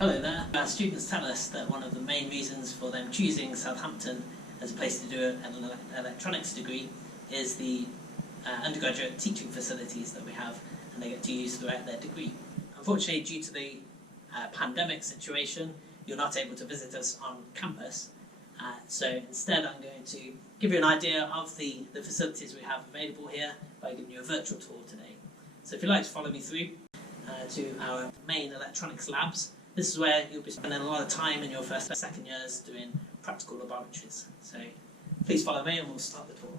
Hello there. Our students tell us that one of the main reasons for them choosing Southampton as a place to do an electronics degree is the undergraduate teaching facilities that we have and they get to use throughout their degree. Unfortunately, due to the pandemic situation, you're not able to visit us on campus. So instead I'm going to give you an idea of the facilities we have available here by giving you a virtual tour today. So if you'd like to follow me through to our main electronics labs, this is where you'll be spending a lot of time in your first and second years doing practical laboratories. So please follow me and we'll start the tour.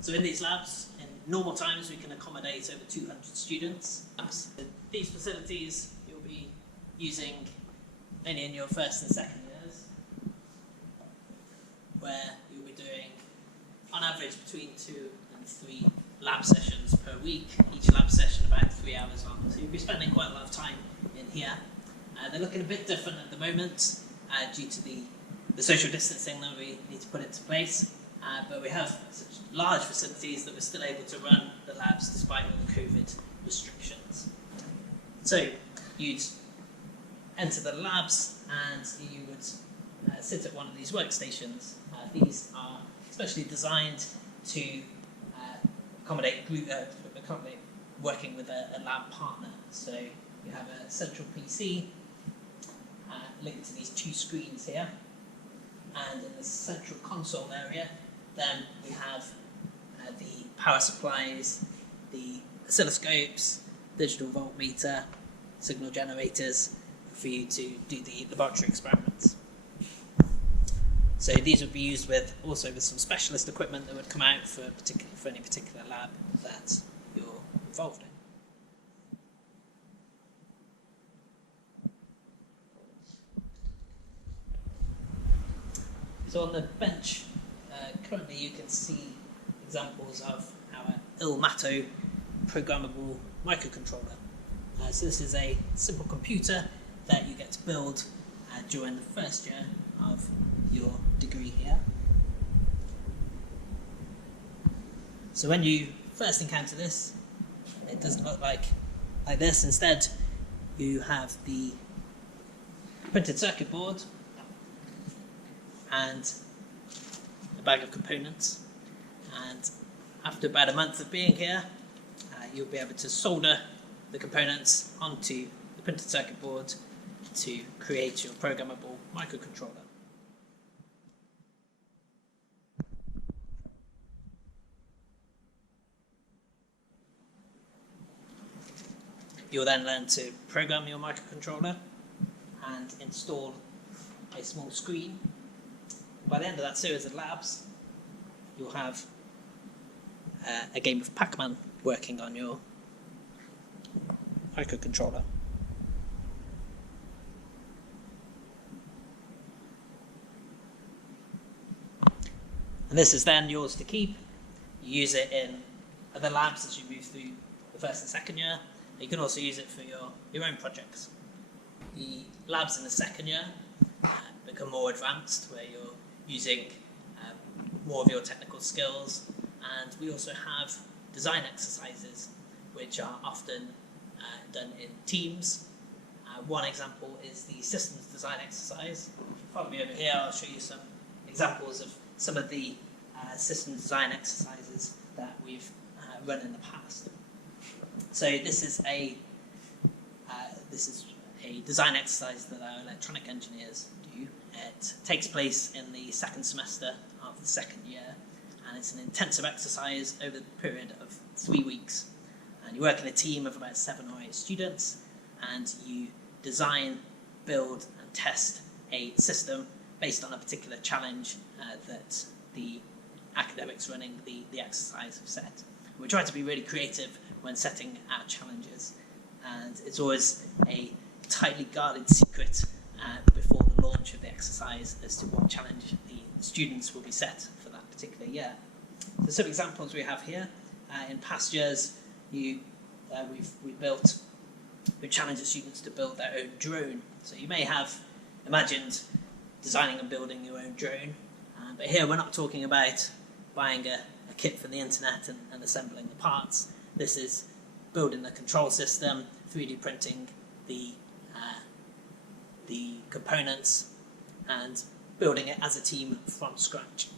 So in these labs, in normal times we can accommodate over 200 students. These facilities you'll be using mainly in your first and second years, where you'll be doing on average between 2 and 3 lab sessions per week, each lab session about 3 hours long. So you'll be spending quite a lot of time in here. They're looking a bit different at the moment due to the social distancing that we need to put into place, but we have such large facilities that we're still able to run the labs despite all the COVID restrictions. So you'd enter the labs and you would sit at one of these workstations. These are especially designed to accommodate working with a lab partner. So you have a central PC linked to these 2 screens here, and in the central console area then we have the power supplies, the oscilloscopes, digital voltmeter, signal generators for you to do the laboratory experiments. So these would be used also with some specialist equipment that would come out for any particular lab that you're involved in. So on the bench, currently you can see examples of our Elmato programmable microcontroller. So this is a simple computer that you get to build during the first year of your degree here. So when you first encounter this, it doesn't look like this. Instead, you have the printed circuit board and a bag of components, and after about a month of being here, you'll be able to solder the components onto the printed circuit board to create your programmable microcontroller. You'll then learn to program your microcontroller and install a small screen. By the end of that series of labs, you'll have a game of Pac-Man working on your microcontroller. And this is then yours to keep. You use it in other labs as you move through the first and second year. You can also use it for your own projects. The labs in the second year become more advanced, where you're using more of your technical skills, and we also have design exercises which are often done in teams. One example is the systems design exercise. If you follow me over here, I'll show you some examples of some of the systems design exercises that we've run in the past. So this is a design exercise that our electronic engineers do. It takes place in the second semester of the second year, and it's an intensive exercise over the period of 3 weeks. And you work in a team of about 7 or 8 students, and you design, build, and test a system based on a particular challenge that the academics running the exercise have set. We try to be really creative when setting our challenges, and it's always a tightly guarded secret before the launch of the exercise as to what challenge the students will be set for that particular year. So some examples we have here. In past years, we've challenged the students to build their own drone. So you may have imagined designing and building your own drone, but here we're not talking about buying a kit from the internet and assembling the parts. This is building the control system 3D printing the components and building it as a team from scratch.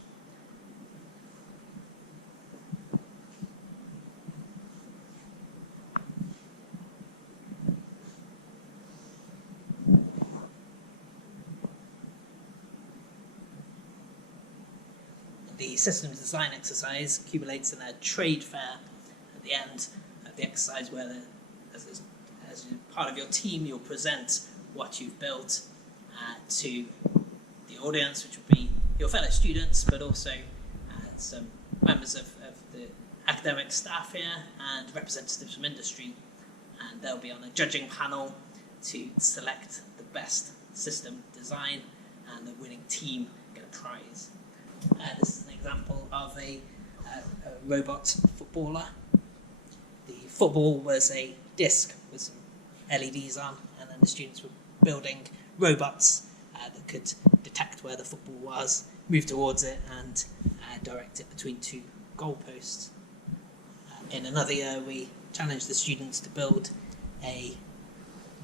The systems design exercise accumulates in a trade fair at the end of the exercise, where as part of your team you'll present what you've built to the audience, which will be your fellow students, but also some members of the academic staff here and representatives from industry, and they'll be on a judging panel to select the best system design, and the winning team get a prize. This is an example of a robot footballer. The football was a disc with some LEDs on, and then the students were building robots that could detect where the football was, move towards it, and direct it between two goalposts. In another year, we challenged the students to build a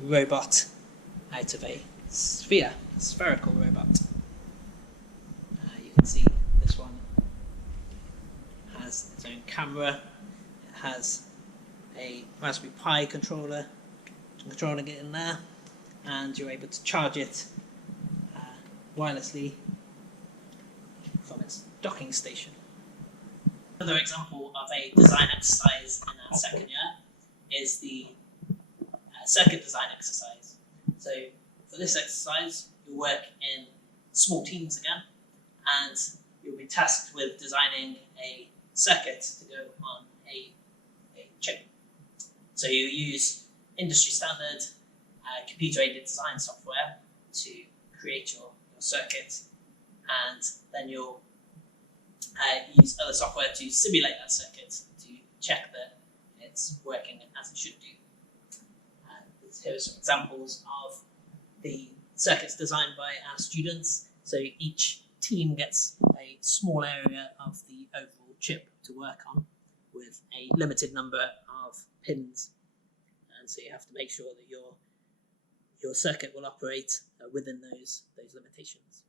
robot out of a sphere, a spherical robot. You can see this one has its own camera. It has a Raspberry Pi controller controlling it in there, and you're able to charge it wirelessly from its docking station. Another example of a design exercise in our second year is the circuit design exercise. So for this exercise, you'll work in small teams again, and you'll be tasked with designing a circuit to go on a chip. So you use industry standard computer-aided design software to create your circuit, and then you'll use other software to simulate that circuit to check that it's working as it should do. Here are some examples of the circuits designed by our students. So each team gets a small area of the overall chip to work on with a limited number of pins. And so you have to make sure that your circuit will operate within those limitations.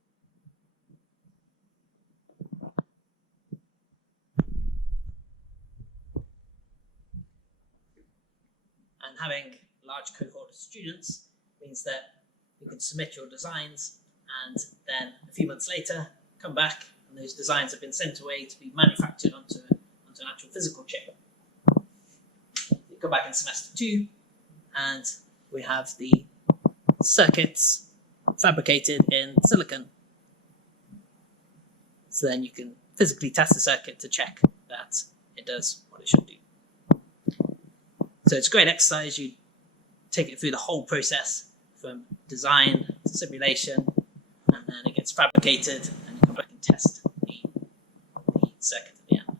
And having a large cohort of students means that you can submit your designs, and then a few months later come back and those designs have been sent away to be manufactured onto an actual physical chip. You come back in semester 2 and we have the circuits fabricated in silicon. So then you can physically test the circuit to check that it does what it should do. So it's a great exercise. You take it through the whole process from design to simulation, and then it gets fabricated and you come back and test the circuit at the end.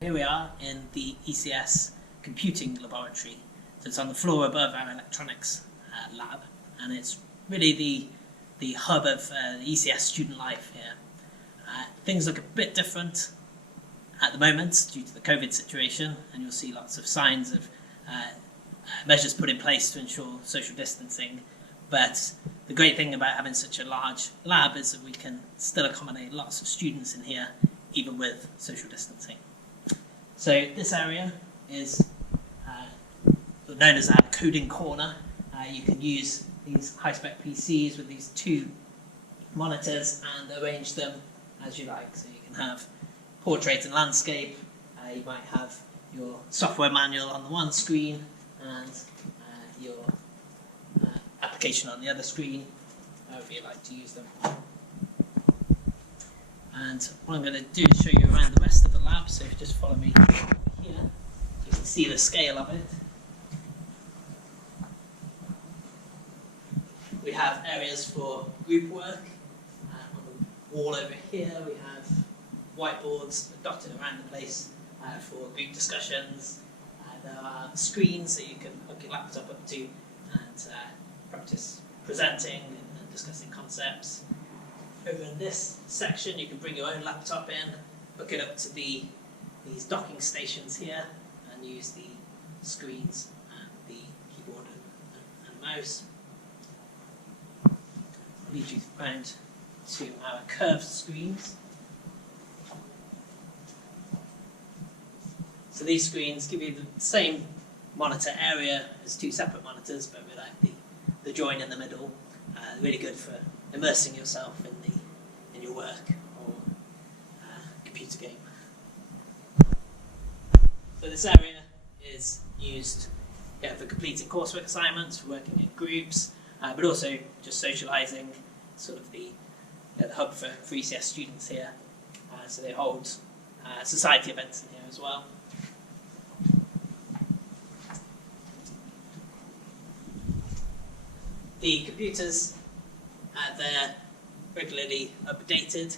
Here we are in the ECS computing laboratory. So it's on the floor above our electronics lab, and it's really the hub of the ECS student life here. Things look a bit different at the moment due to the COVID situation, and you'll see lots of signs of measures put in place to ensure social distancing. But the great thing about having such a large lab is that we can still accommodate lots of students in here, even with social distancing. So this area is known as our coding corner. You can use these high-spec PCs with these 2 monitors and arrange them as you like. So you can have portrait and landscape. You might have your software manual on the one screen and your application on the other screen, however you like to use them. And what I'm going to do is show you around the rest of the lab, so if you just follow me here, you can see the scale of it. We have areas for group work. On the wall over here we have whiteboards dotted around the place for group discussions. There are screens that you can hook your laptop up to and practice presenting and discussing concepts. Over in this section you can bring your own laptop in, hook it up to these docking stations here, and use the screens and the keyboard mouse. Lead you round to our curved screens. So these screens give you the same monitor area as two separate monitors, but without the join in the middle. Really good for immersing yourself in your work or computer game. So this area is used for completing coursework assignments, for working in groups, but also just socialising, sort of the hub for ECS students here. So they hold society events in here as well. The computers, they're regularly updated,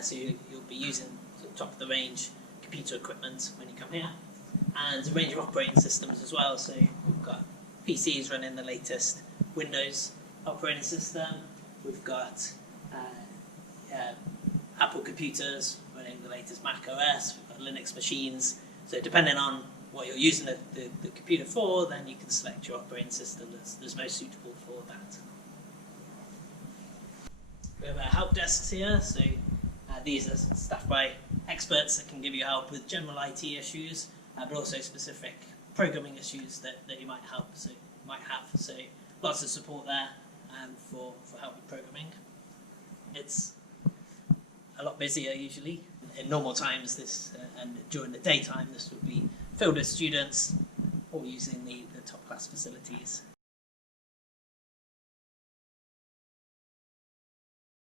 so you'll be using sort of top-of-the-range computer equipment when you come here, and a range of operating systems as well. So we've got PCs running the latest Windows operating system, we've got Apple computers running the latest Mac OS, we've got Linux machines, so depending on what you're using the computer for, then you can select your operating system that's most suitable for that. We have our help desks here, so these are staffed by experts that can give you help with general IT issues, but also specific programming issues that you might have. So lots of support there for help with programming. It's a lot busier usually. In normal times, and during the daytime, this would be filled with students, all using the top class facilities